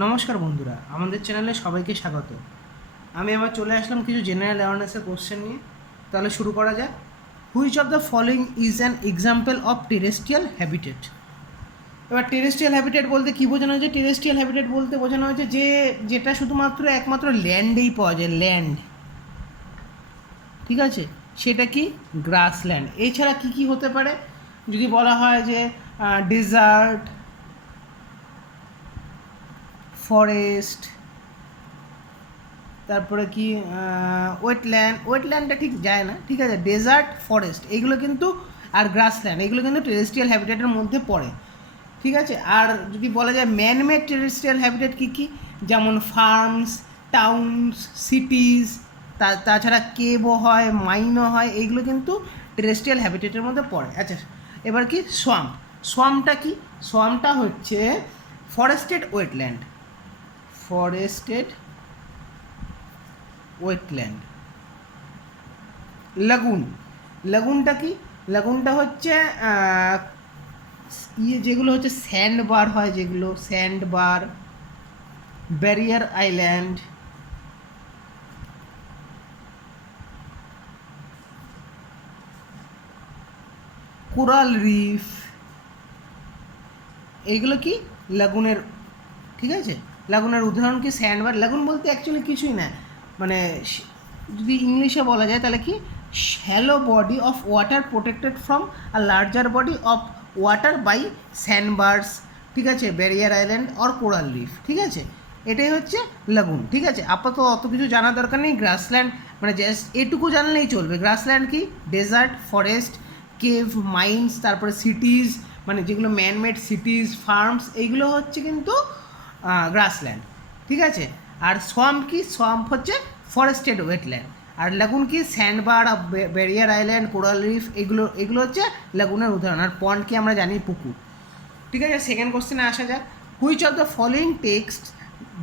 নমস্কার বন্ধুরা, আমাদের চ্যানেলে সবাইকে স্বাগত। আমি আবার চলে আসলাম কিছু জেনারেল অ্যাওয়ারনেসের কোশ্চেন নিয়ে। তাহলে শুরু করা যাক। Which of the following is an example of terrestrial habitat? এবার টেরেস্ট্রিয়াল হ্যাবিটেট বলতে কী বোঝানো হয়েছে? টেরেস্ট্রিয়াল হ্যাবিটেট বলতে বোঝানো হয়েছে যেটা শুধুমাত্র একমাত্র ল্যান্ডেই পাওয়া যায়, ল্যান্ড। ঠিক আছে, সেটা কি? গ্রাসল্যান্ড। এছাড়া কি কি হতে পারে যদি বলা হয় যে ডেজার্ট, ফরেস্ট, তারপরে কি ওয়েটল্যান্ডটা ঠিক যায় না, ঠিক আছে, ডেজার্ট, ফরেস্ট এইগুলো কিন্তু, আর গ্রাসল্যান্ড এইগুলো কিন্তু টেরেস্ট্রিয়াল হ্যাবিটেটের মধ্যে পড়ে। ঠিক আছে, আর যদি বলা যায় ম্যানমেড টেরেস্ট্রিয়াল হ্যাবিটেট কী কী, যেমন ফার্মস, টাউনস, সিটিজ, তাছাড়া কেবও হয়, মাইনও হয়, এইগুলো কিন্তু টেরেস্ট্রিয়াল হ্যাবিটেটের মধ্যে পড়ে। আচ্ছা, এবার কি সোয়াম্প? সোয়াম্পটা কি? সোয়াম্পটা হচ্ছে ফরেস্টেড ওয়েটল্যান্ড, ফরেস্টেড ওয়েটল্যান্ড। লাগুন, লাগুনটা কি? লাগুনটা হচ্ছে যেগুলো হচ্ছে স্যান্ড বার হয়, যেগুলো স্যান্ড বার, ব্যারিয়ার আইল্যান্ড, কোরাল রিফ, এইগুলো কি লাগুনের। ঠিক আছে, লাগুনের উদাহরণ কি? স্যান্ডবার। লাগুন বলতে অ্যাকচুয়ালি কিছুই না, মানে যদি ইংলিশে বলা যায় তাহলে কি, shallow body of water protected from a larger body of water by sandbars, ঠিক আছে, barrier island or coral reef. ঠিক আছে, এটাই হচ্ছে লাগুন। ঠিক আছে, আপাতত অত কিছু জানার দরকার নেই। গ্রাসল্যান্ড মানে জাস্ট এটুকু জানলেই চলবে। গ্রাসল্যান্ড কি? ডেজার্ট, ফরেস্ট, কেভ, মাইন্স, তারপরে সিটিজ, মানে যেগুলো ম্যানমেড সিটিজ, ফার্মস, এইগুলো হচ্ছে কিন্তু গ্রাসল্যান্ড। ঠিক আছে, আর সোয়াম্প কি? সোয়াম্প হচ্ছে ফরেস্টেড ওয়েটল্যান্ড। আর লাগুন কি? স্যান্ডবার, ব্যারিয়ার আইল্যান্ড, কোরাল রিফ, এগুলো হচ্ছে লাগুনের উদাহরণ। আর পন্ড কি আমরা জানি? পুকুর। ঠিক আছে, সেকেন্ড কোশ্চেনে আসা যাক। Which of the following text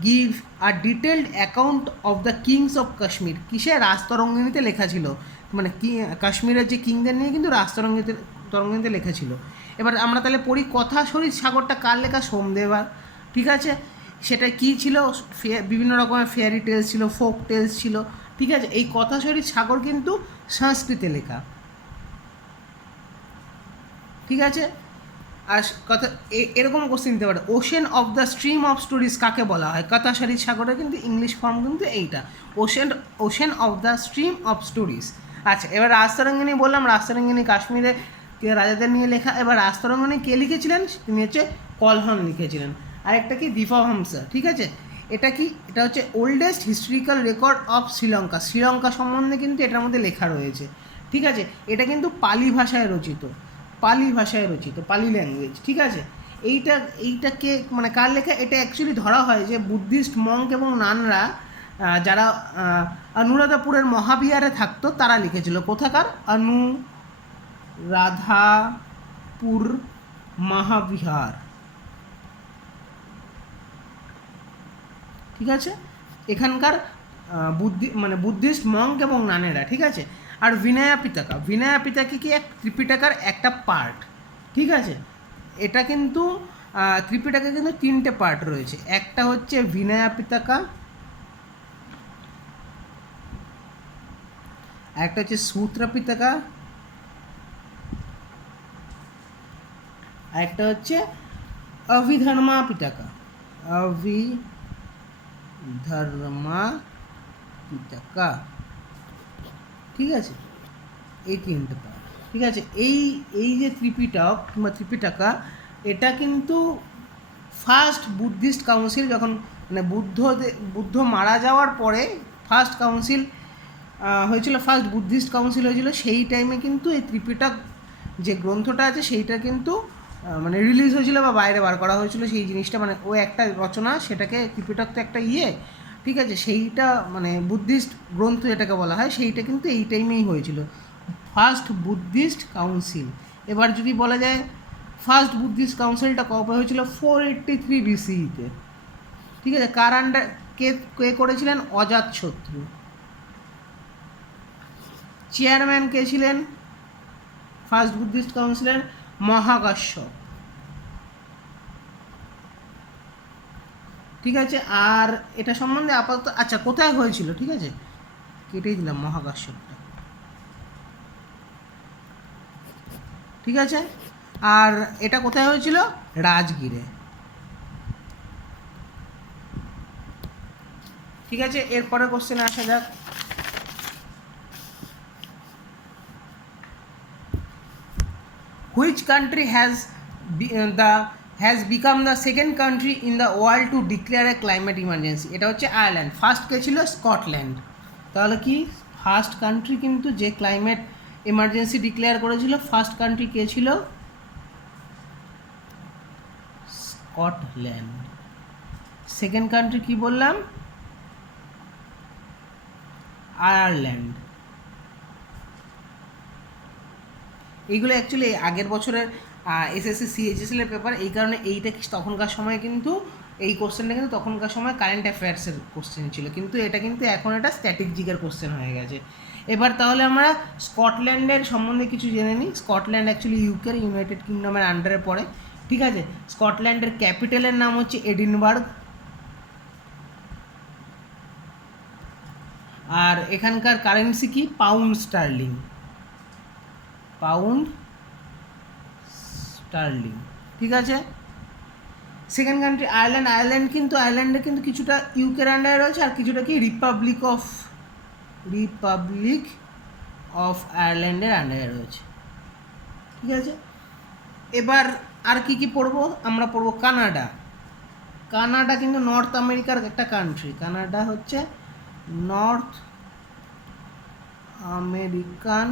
give a detailed account of the kings of Kashmir? কিসে? রাজতরঙ্গিনীতে লেখা ছিল, মানে কি কাশ্মীরের যে কিংদের নিয়ে কিন্তু তরঙ্গিনীতে লেখা ছিল। এবার আমরা তাহলে পড়ি। কথা শরীর সাগরটা কার লেখা? সোমদেবার। ঠিক আছে, সেটা কি ছিল? বিভিন্ন রকমের ফেয়ারি টেলস ছিল, ফোক টেলস ছিল। ঠিক আছে, এই কথা শরীর সাগর কিন্তু সংস্কৃতে লেখা। ঠিক আছে, আর কথা এরকম কোশ্চেন দিতে পারে, ocean of the stream of stories কাকে বলা হয়? কথাসারি সাগরের কিন্তু ইংলিশ ফর্ম কিন্তু এইটা, ocean of the stream of stories. আচ্ছা, এবার রাজতরঙ্গিনী বললাম, রাজতরঙ্গিনী কাশ্মীরে রাজাদের নিয়ে লেখা। এবার রাজতরঙ্গিনী কে লিখেছিলেন? তিনি হচ্ছে কলহন লিখেছিলেন। আরেকটা কি? দীপভামসা। ঠিক আছে, এটা কি? এটা হচ্ছে oldest historical record of Sri Lanka. Sri Lanka সম্বন্ধে কিন্তু এটার মধ্যে লেখা রয়েছে। ঠিক আছে, এটা কিন্তু পালি ভাষায় রচিত, পালি ভাষায় রচিত, পালি ল্যাঙ্গুয়েজ। ঠিক আছে, এইটাকে মানে কার লেখা? এটা অ্যাকচুয়ালি ধরা হয় যে বুদ্ধিস্ট মঙ্ক এবং নানরা যারা অনুরাধাপুরের মহাবিহারে থাকতো তারা লিখেছিল। কোথাকার? অনুরাধাপুর মহাবিহার। ঠিক আছে, এখানকার মানে বুদ্ধিস্ট মঙ্ক এবং নানেরা। ঠিক আছে, আর বিনয়া পিতাকা, বিনয়া পিতাকি কি? এক ত্রিপিটাকার একটা পার্ট। ঠিক আছে, এটা কিন্তু ত্রিপিটাকে কিন্তু তিনটে পার্ট রয়েছে। একটা হচ্ছে বিনয়া পিতাকা, একটা হচ্ছে সূত্র পিতাকা, আর একটা হচ্ছে অভিধর্মা পিতাকা, অভিধর্মা পিতাকা। ঠিক আছে, এই তিনটে পার্ট। ঠিক আছে, এই যে ত্রিপিটক কিংবা ত্রিপিটাকা, এটা কিন্তু ফার্স্ট বুদ্ধিস্ট কাউন্সিল যখন, মানে বুদ্ধ মারা যাওয়ার পরে ফার্স্ট কাউন্সিল হয়েছিল, ফার্স্ট বুদ্ধিস্ট কাউন্সিল হয়েছিল, সেই টাইমে কিন্তু এই ত্রিপিটক যে গ্রন্থটা আছে সেইটা কিন্তু মানে রিলিজ হয়েছিল বা বাইরে বার করা হয়েছিল সেই জিনিসটা, মানে ও একটা রচনা, সেটাকে ত্রিপিটক তো একটা ঠিক আছে, সেইটা মানে বুদ্ধিস্ট গ্রন্থ যেটাকে বলা হয়, সেইটা কিন্তু এই টাইমেই হয়েছিল, ফার্স্ট বুদ্ধিস্ট কাউন্সিল। এবার যদি বলা যায় ফার্স্ট বুদ্ধিস্ট কাউন্সিলটা কবে হয়েছিল? 483 বিসিইতে। ঠিক আছে, কার আন্ডার, কে কে করেছিলেন? অজাতশত্রু। চেয়ারম্যান কে ছিলেন ফার্স্ট বুদ্ধিস্ট কাউন্সিলের? মহাকাশ্যপ। ঠিক আছে। আর এটা সম্বন্ধে আপাতত আচ্ছা কোথায় হয়েছিল, ঠিক আছে, কেটেই দিলাম মহাকাশ্যপটা, ঠিক আছে। আর এটা কোথায় হয়েছিল, রাজগিরে, ঠিক আছে। এরপরে কোশ্চেনে আসা যাক। Which country has become the second country in the world to declare A climate emergency? এটা হচ্ছে আয়ারল্যান্ড। ফার্স্ট কে ছিল স্কটল্যান্ড। তাহলে কি ফার্স্ট কান্ট্রি কিন্তু যে ক্লাইমেট এমার্জেন্সি ডিক্লেয়ার করেছিল, ফার্স্ট কান্ট্রি কে ছিল, স্কটল্যান্ড। সেকেন্ড কান্ট্রি কি বললাম, আয়ারল্যান্ড। এইগুলো অ্যাকচুয়ালি আগের বছরের এসএসসি সিএইচএসএল এর পেপার, এই কারণে এইটা তখনকার সময় কিন্তু এই কোশ্চেনটা কিন্তু তখনকার সময় কারেন্ট অ্যাফেয়ার্সের কোশ্চেন ছিল, কিন্তু এটা কিন্তু এখন এটা স্ট্র্যাটেজিকের কোশ্চেন হয়ে গেছে। এবার তাহলে আমরা স্কটল্যান্ডের সম্বন্ধে কিছু জেনে নিই। স্কটল্যান্ড অ্যাকচুয়ালি ইউকের ইউনাইটেড কিংডমের আন্ডারে পড়ে, ঠিক আছে। স্কটল্যান্ডের ক্যাপিটালের নাম হচ্ছে এডিনবার্গ। আর এখানকার কারেন্সি কি, পাউন্ড স্টার্লিং, পাউন্ড স্টার্লিং, ঠিক আছে। Second country Ireland. আয়ারল্যান্ডে কিন্তু কিছুটা ইউকের আন্ডারে রয়েছে, আর কিছুটা কি রিপাবলিক অফ আয়ারল্যান্ডের আন্ডারে রয়েছে, ঠিক আছে। এবার আর কি কি পড়বো, আমরা পড়বো কানাডা। কানাডা কিন্তু নর্থ আমেরিকার একটা কান্ট্রি। কানাডা হচ্ছে নর্থ আমেরিকান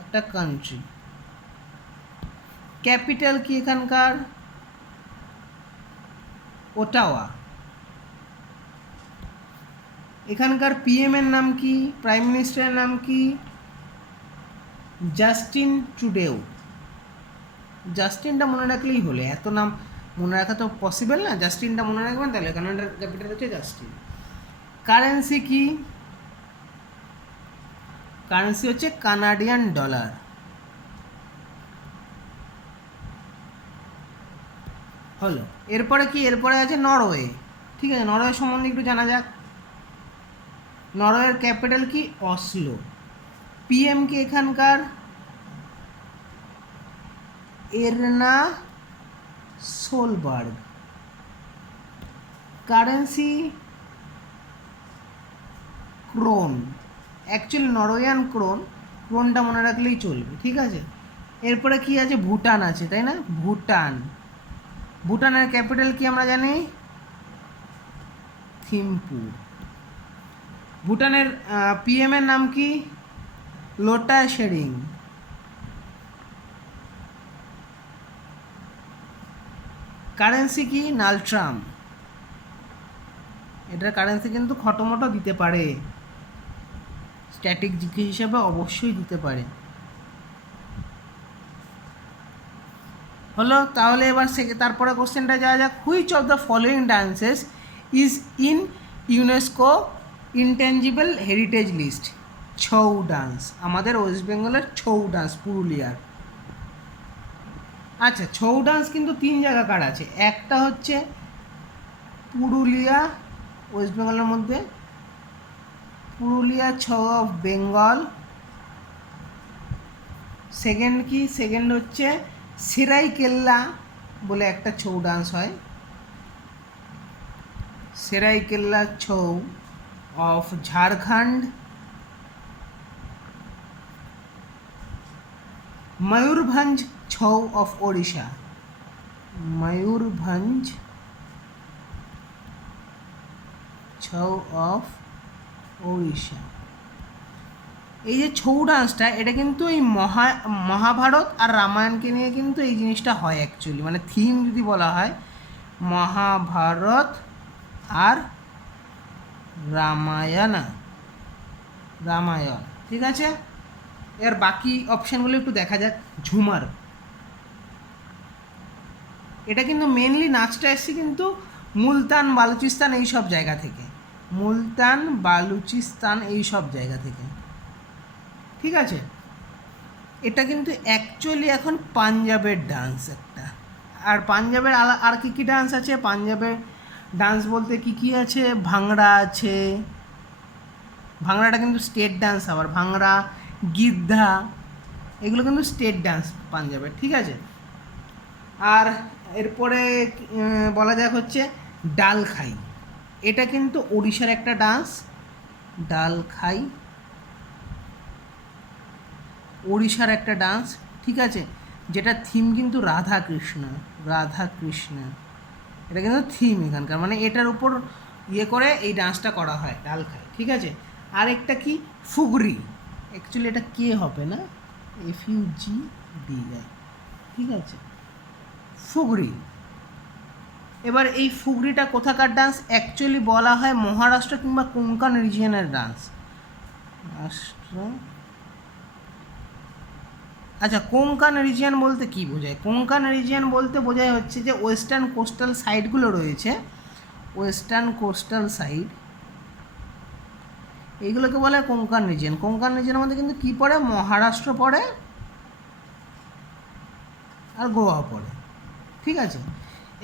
একটা কান্ট্রি। ক্যাপিটাল কি এখানকার, ওটাওয়া। এখানকার পিএম এর নাম কি, প্রাইম মিনিস্টারের নাম কি, জাস্টিন ট্রুডেউ। জাস্টিনটা মনে রাখলেই হলে, এত নাম মনে রাখা তো পসিবল না, জাস্টিনটা মনে রাখবেন তাহলে। কানাডার ক্যাপিটাল হচ্ছে জাস্টিন। কারেন্সি কি, কারেন্সি হচ্ছে কানাডিয়ান ডলার। হলো। এরপরে কি, এরপরে আছে নরওয়ে, ঠিক আছে। নরওয়ে সম্বন্ধে একটু জানা যাক। নরওয়ের ক্যাপিটাল কি, অসলো। পিএম কি এখানকার, এরনা সোলবার্গ। কারেন্সি ক্রোন, অ্যাকচুয়ালি নরওয়েয়ান ক্রোনটা মনে রাখলেই চলবে, ঠিক আছে। এরপরে কি আছে, ভুটান আছে, তাই না, ভুটানের ক্যাপিটাল কি আমরা জানি, থিম্পু। ভুটানের পিএম এর নাম কি, লোটা শেরিং। কারেন্সি কি, নালট্রাম। এটার কারেন্সি কিন্তু খটোমটো দিতে পারে, স্ট্যাটিক জিকে হিসাবে অবশ্যই দিতে পারে। হলো। তাহলে এবার তারপরে কোশ্চেনটা যাওয়া যাক। Which of the following dances is in UNESCO intangible heritage list? Chhau dance, আমাদের ওয়েস্ট বেঙ্গলের ছৌ ডান্স, পুরুলিয়ার। আচ্ছা, ছৌ ডান্স কিন্তু 3 জায়গাকার আছে। একটা হচ্ছে পুরুলিয়া, ওয়েস্ট বেঙ্গলের মধ্যে পুরুলিয়া ছৌ অফ বেঙ্গল। সেকেন্ড হচ্ছে সেরাইকেল্লা বলে একটা ছৌ ডান্স হয়, Seraikella Chhau of Jharkhand. Mayurbhanj Chhau of Odisha, Mayurbhanj Chhau of Odisha. এই যে ছৌ ডান্সটা, এটা কিন্তু এই মহাভারত আর রামায়ণকে নিয়ে কিন্তু এই জিনিসটা হয় অ্যাকচুয়ালি, মানে থিম যদি বলা হয় মহাভারত আর রামায়ণ, ঠিক আছে। এর বাকি অপশানগুলো একটু দেখা যাক। ঝুমার, এটা কিন্তু মেনলি নাচটা এসছে কিন্তু মুলতান বালুচিস্তান এই সব জায়গা থেকে, এই সব জায়গা থেকে, ঠিক আছে। এটা কিন্তু অ্যাকচুয়ালি এখন পাঞ্জাবের ডান্স একটা। আর পাঞ্জাবের আর কী কী ডান্স আছে, পাঞ্জাবের ডান্স বলতে কি আছে, ভাংড়া আছে, ভাংড়াটা কিন্তু স্টেট ডান্স, আবার ভাংড়া, গিদ্ধা, এগুলো কিন্তু স্টেট ডান্স পাঞ্জাবের, ঠিক আছে। আর এরপরে বলা যাক হচ্ছে ডাল খাই, এটা কিন্তু ওড়িশার একটা ডান্স। ডাল খাই ওড়িশার একটা ডান্স, ঠিক আছে, যেটা থিম কিন্তু রাধা কৃষ্ণ, রাধা কৃষ্ণ, এটা কিন্তু থিম এখানকার, মানে এটার উপর ইয়ে করে এই ডান্সটা করা হয়, ডাল খাই, ঠিক আছে। আর একটা কি ফুগরি, অ্যাকচুয়ালি এটা কে হবে না, FUGDI, ঠিক আছে, ফুগরি। এবার এই ফুগরিটা কোথাকার ডান্স, অ্যাকচুয়ালি বলা হয় মহারাষ্ট্র কিংবা কোঙ্কণ রিজিয়নের ডান্স, রাষ্ট্র, আচ্ছা কোঙ্কণ রিজিয়ন বলতে কি বোঝায়, কোঙ্কণ রিজিয়ন বলতে বোঝায় হচ্ছে যে ওয়েস্টার্ন কোস্টাল সাইডগুলো রয়েছে, ওয়েস্টার্ন কোস্টাল সাইড, এইগুলোকে বলে কোঙ্কণ রিজিয়ন। কোঙ্কণ রিজিয়নের মধ্যে কিন্তু কী পড়ে, মহারাষ্ট্র পড়ে আর গোয়া পড়ে, ঠিক আছে।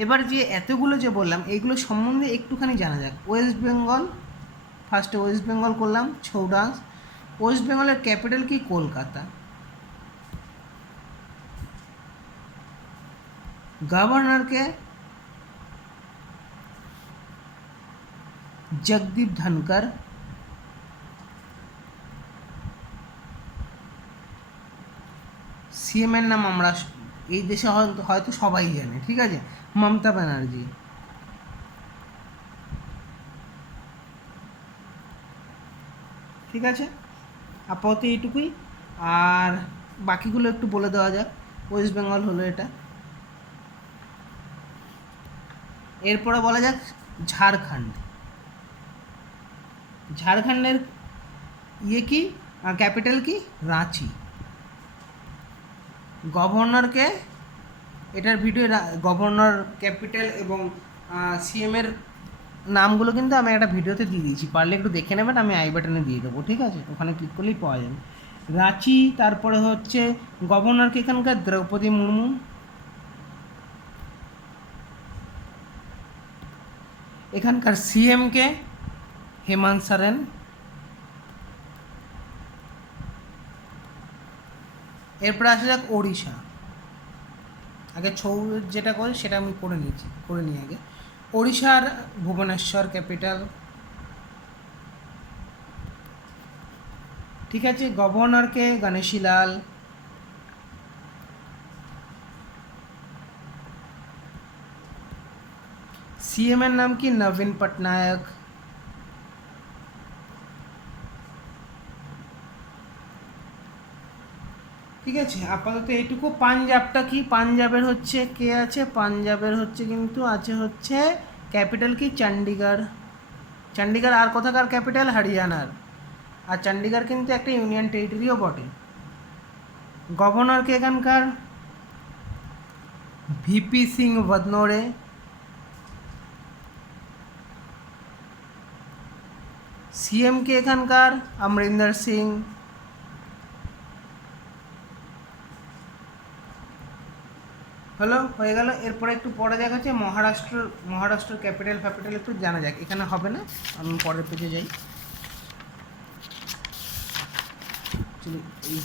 এবার যে এতগুলো যে বললাম এইগুলো সম্বন্ধে একটুখানি জানা যাক। ওয়েস্ট বেঙ্গল, ফার্স্টে ওয়েস্ট বেঙ্গল করলাম, ছৌ ডান্স। ওয়েস্ট বেঙ্গলের ক্যাপিটাল কি, কলকাতা। গভর্নরকে জগদীপ ধনকর। সিএম এর নাম আমরা এই দেশে হয়তো সবাই জানে, ঠিক আছে, মমতা ব্যানার্জি। ঠিক আছে, আপাতত এইটুকুই, আর বাকিগুলো একটু বলে দেওয়া যাক। ওয়েস্ট বেঙ্গল হলো এটা, এরপরে বলা যাক ঝাড়খণ্ড। ঝাড়খণ্ডের ইয়ে কি, ক্যাপিটাল কি, রাঁচি। গভর্নরকে, এটার ভিডিও গভর্নর, ক্যাপিটাল এবং সিএমের নামগুলো কিন্তু আমি একটা ভিডিওতে দিয়ে দিয়েছি, পারলে একটু দেখে নেবেন, আমি আই বাটনে দিয়ে দেবো, ঠিক আছে, ওখানে ক্লিক করলেই পাওয়া যাবে। রাঁচি, তারপরে হচ্ছে গভর্নরকে এখানকার দ্রৌপদী মুর্মু। এখানকার সিএমকে হেমন্ত সোরেন। এরপরে আসা যাক ওড়িশা। আগে ছৌ যেটা করে সেটা আমি করে নিই আগে। ওড়িশার ভুবনেশ্বর ক্যাপিটাল, ঠিক আছে। গভর্নরকে গণেশীলাল। সিএম এর নাম কি, নবীন পটনায়ক। ঠিক আছে, আপাতত এইটুকু। পাঞ্জাবটা কি, পাঞ্জাবের হচ্ছে কে আছে, পাঞ্জাবের হচ্ছে কিন্তু আছে হচ্ছে ক্যাপিটাল কি, চণ্ডীগড়। চণ্ডীগড় আর কোথাকার ক্যাপিটাল, হরিয়ানার। আর চণ্ডীগড় কিন্তু একটা ইউনিয়ন টেরিটরিও বটে। গভর্নরকে এখানকার ভিপি সিং বদনোরে। সিএমকে এখানকার অমরিন্দর সিং। হলো, হয়ে গেল। এরপরে একটু পরে দেখা হচ্ছে মহারাষ্ট্রের ক্যাপিটাল ফ্যাপিটাল একটু জানা যাক, এখানে হবে না, আমি পরের পেজে যাই। এই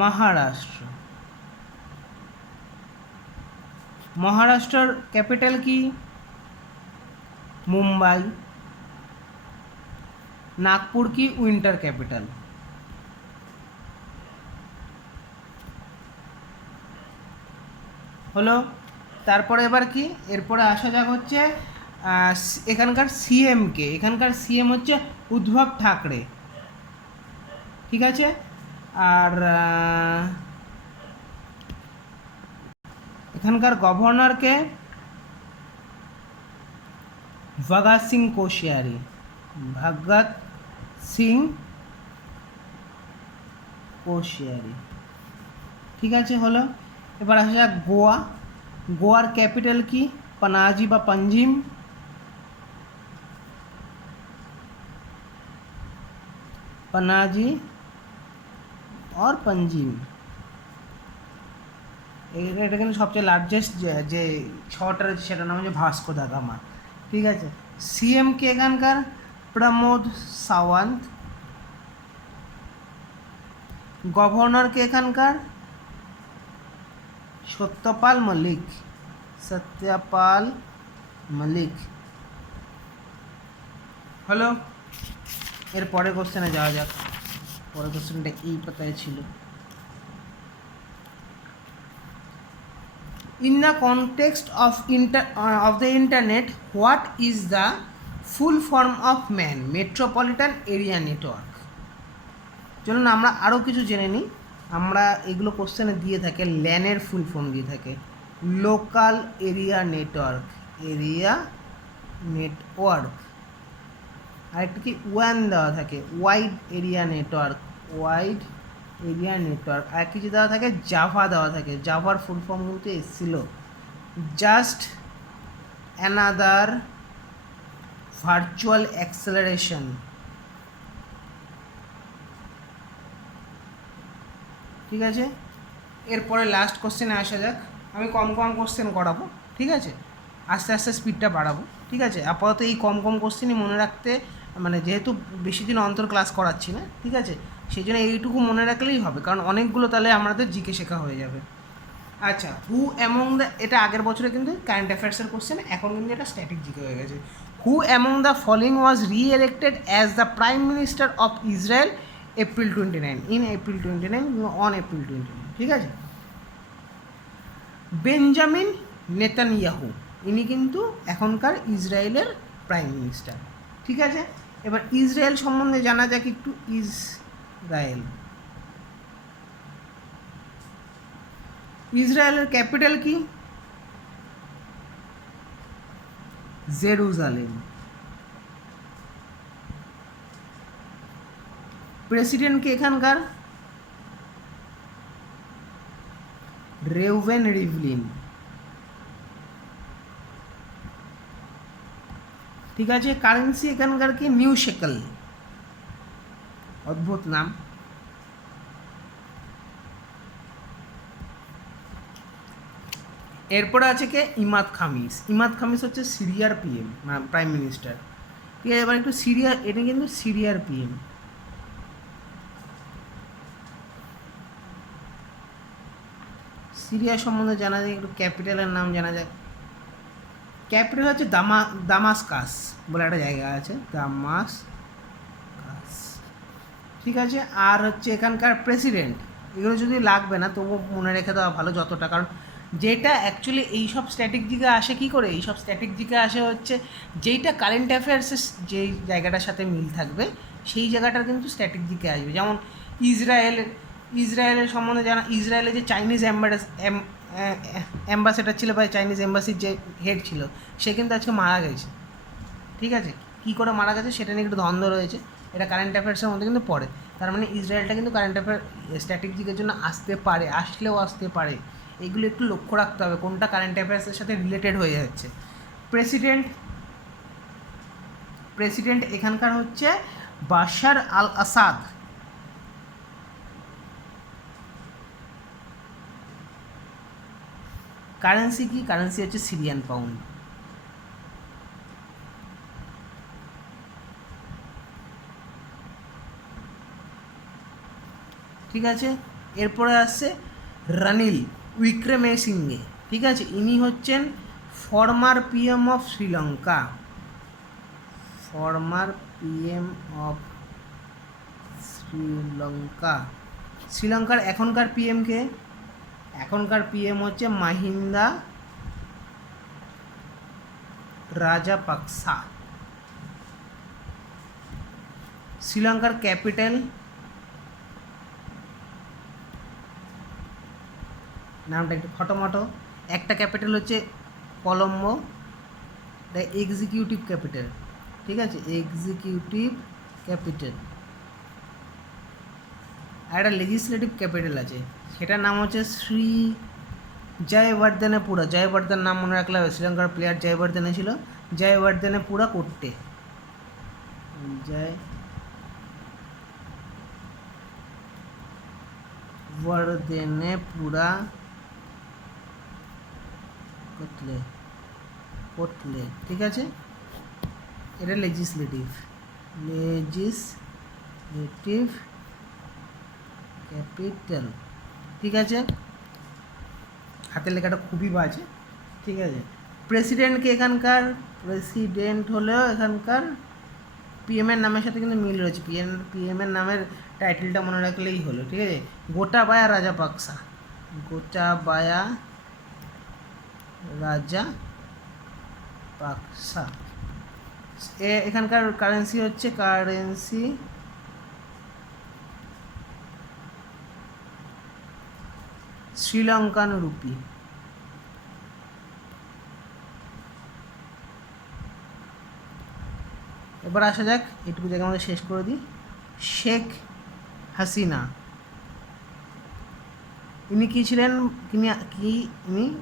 মহারাষ্ট্র, মহারাষ্ট্রের ক্যাপিটাল কি, মুম্বাই। নাগপুর কি, উইন্টার ক্যাপিটাল। হলো, তারপরে এবার কি, এরপরে আসা যাক হচ্ছে এখানকার সিএমকে। এখানকার সিএম হচ্ছে উদ্ধব ঠাকরে, ঠিক আছে। আর এখানকার গভর্নরকে ভগৎ সিং কোশিয়ারি, ভগৎ সিং কোশিয়ারি, ঠিক আছে। হলো, এবার আসা যাক গোয়া। গোয়ার ক্যাপিটাল কি, পানাজি বা পাঞ্জিম। पनाजी और पंजिम। এটা কিন্তু সবচেয়ে লার্জেস্ট যে শহরটা রয়েছে সেটার নাম হচ্ছে ভাস্কো দা গামা। ঠিক আছে, সিএম কে এখানকার? প্রমোদ সাওয়ান্ত। গভর্নর কে এখানকার? সত্যপাল মল্লিক। সত্যপাল মল্লিক। হলো, এর পরের কোশ্চেনে যাওয়া যাক। পরের কোশ্চেনটা এই পাতায় ছিল। In the context of the internet, what is the full form of man metropolitan area network? চলুন আমরা আরও কিছু জেনে নিই। আমরা এগুলো কোশ্চেনে দিয়ে থাকে, ল্যানের ফুল ফর্ম দিয়ে থাকে local area network. Area network. আরেকটা কি ওয়ান দেওয়া থাকে, wide area network. Wide area network. আর কিছু দেওয়া থাকে জাভা দেওয়া থাকে। জাভার ফুল ফর্ম কিন্তু এসেছিল, জাস্ট অ্যানাদার ভার্চুয়াল অ্যাক্সেলারেশন। ঠিক আছে, এরপরে লাস্ট কোশ্চেনে আসা যাক। আমি কম কম কোশ্চেন করাবো, ঠিক আছে, আস্তে আস্তে স্পিডটা বাড়াবো। ঠিক আছে, আপাতত এই কম কম কোশ্চেনই মনে রাখতে, মানে যেহেতু বেশি দিন অন্তর ক্লাস করাচ্ছি না, ঠিক আছে, সেই জন্য এইটুকু মনে রাখলেই হবে, কারণ অনেকগুলো তাহলে আমাদের জিকে শেখা হয়ে যাবে। আচ্ছা, হু অ্যামং দ্য, এটা আগের বছরে কিন্তু কারেন্ট অ্যাফেয়ার্সের কোশ্চেন, এখন কিন্তু এটা স্ট্যাটিক জিকে হয়ে গেছে। Who among the following was re-elected as the prime minister of Israel April 29, in April 29, on April 29। ঠিক আছে, বেঞ্জামিন নেতানিয়াহু, ইনি কিন্তু এখনকার ইসরায়েলের প্রাইম মিনিস্টার। ঠিক আছে, এবার ইসরায়েল সম্বন্ধে জানা যাক একটু। ইসরায়েল, ইসরায়েলের ক্যাপিটাল কি? জেরুজালেম। প্রেসিডেন্ট কে এখানকার? Reuven Rivlin. ঠিক আছে, কারেন্সি এখানকার কি? New shekel. অদ্ভুত নাম। এরপরে আছে কে? ইমাদ খামিস। ইমাদ খামিস হচ্ছে সিরিয়ার পিএম, প্রাইম মিনিস্টার। ঠিক আছে, এবার একটু সিরিয়া, এটা কিন্তু সিরিয়ার পিএম। সিরিয়া সম্বন্ধে জানা যায় একটু, ক্যাপিটালের নাম জানা যায়। ক্যাপিটাল হচ্ছে দামাসকাস বলে একটা জায়গা আছে, দামাসকাস। ঠিক আছে, আর হচ্ছে এখানকার প্রেসিডেন্ট, এগুলো যদি লাগবে না তবু মনে রেখে দেওয়া ভালো যতটা, কারণ যেটা অ্যাকচুয়ালি এইসব স্ট্যাটিক জিকে আসে কী করে, এইসব স্ট্যাটিক জিকে আসে হচ্ছে যেইটা কারেন্ট অ্যাফেয়ার্সের যেই জায়গাটার সাথে মিল থাকবে সেই জায়গাটার কিন্তু স্ট্যাটিক জিকে আসবে। যেমন ইসরায়েলের সম্বন্ধে জানা, ইসরায়েলে যে চাইনিজ অ্যাম্বাসেডার ছিল বা চাইনিজ এম্বাসির যে হেড ছিল, সে কিন্তু আজকে মারা গেছে। ঠিক আছে, কী করে মারা গেছে সেটা নিয়ে একটু দ্বন্দ্ব রয়েছে, এটা কারেন্ট অ্যাফেয়ার্সের মধ্যে কিন্তু পড়ে। তার মানে ইসরায়েলটা কিন্তু কারেন্ট অ্যাফেয়ার স্ট্যাটিক জিকের জন্য আসতে পারে, আসলেও আসতে পারে। এইগুলো একটু লক্ষ্য রাখতে হবে কোনটা কারেন্ট অ্যাফেয়ার্সের সাথে রিলেটেড হয়ে যাচ্ছে। প্রেসিডেন্ট এখানকার হচ্ছে বাশার আল আসাদ। কারেন্সি কি? কারেন্সি হচ্ছে সিরিয়ান পাউন্ড। ঠিক আছে, এরপরে আসছে রানিল উইক্রেমেসিঙ্গে। ঠিক আছে, ইনি হচ্ছেন former PM of Sri Lanka. Former PM of Sri Lanka. শ্রীলঙ্কার এখনকার পিএম কে? এখনকার পিএম হচ্ছে মাহিন্দা রাজাপাকসা। শ্রীলঙ্কার ক্যাপিটাল? নামটা একটু খটোমটো। একটা ক্যাপিটাল হচ্ছে কলম্বো, দ্য এক্সিকিউটিভ ক্যাপিটাল। ঠিক আছে, এক্সিকিউটিভ ক্যাপিটাল। আর একটা লেজিসলেটিভ ক্যাপিটাল আছে, সেটার নাম হচ্ছে শ্রী জয়বর্ধনেপুরা। জয়বর্ধন নাম মনে রাখলে হবে, শ্রীলঙ্কার প্লেয়ার জয়বর্ধনে ছিল। জয়বর্ধনেপুরা করতে, জয়বর্ধনেপুরা কোটলে কোটলে, ঠিক আছে, এটা লেজিসলেটিভ ক্যাপিটাল, ঠিক আছে। হাতের লেখাটা খুবই বাজে, ঠিক আছে। প্রেসিডেন্টকে এখানকার প্রেসিডেন্ট হলেও এখানকার পিএমের নামের সাথে কিন্তু মিল রয়েছে, পিএমের নামের টাইটেলটা মনে রাখলেই হলো, ঠিক আছে। গোটাবায়া রাজাপাকসা, গোটাবায়া রাজাপাকসা, এখানকার কারেন্সি হচ্ছে শ্রীলঙ্কান রুপি। এবার আসা যাক, এটুকু জায়গা আমাদের শেষ করে দিই। শেখ হাসিনা, ইনি কী ছিলেন,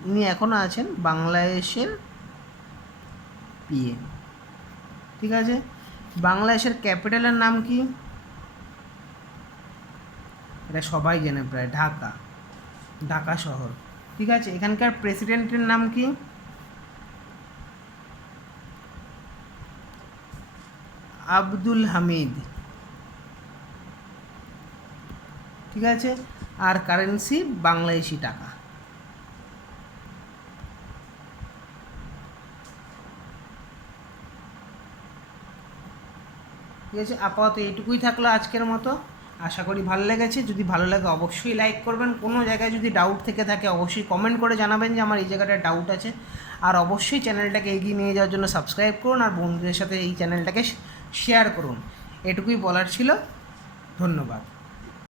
ইনি এখনও আছেন বাংলাদেশের পিএম, ঠিক আছে। বাংলাদেশের ক্যাপিটালের নাম কি, এটা সবাই জানে প্রায়, ঢাকা শহর, ঠিক আছে। এখানকার প্রেসিডেন্টের নাম কি, আব্দুল হামিদ, ঠিক আছে। আর কারেন্সি বাংলাদেশি টাকা। ঠিক আছে, আপাতত এইটুকুই থাকলো আজকের মতো। আশা করি ভালো লেগেছে। যদি ভালো লাগে অবশ্যই লাইক করবেন। কোনো জায়গায় যদি ডাউট থেকে থাকে অবশ্যই কমেন্ট করে জানাবেন যে আমার এই জায়গাটায় ডাউট আছে। আর অবশ্যই চ্যানেলটাকে এগিয়ে নিয়ে যাওয়ার জন্য সাবস্ক্রাইব করুন আর বন্ধুদের সাথে এই চ্যানেলটাকে শেয়ার করুন। এটুকুই বলার ছিল। ধন্যবাদ।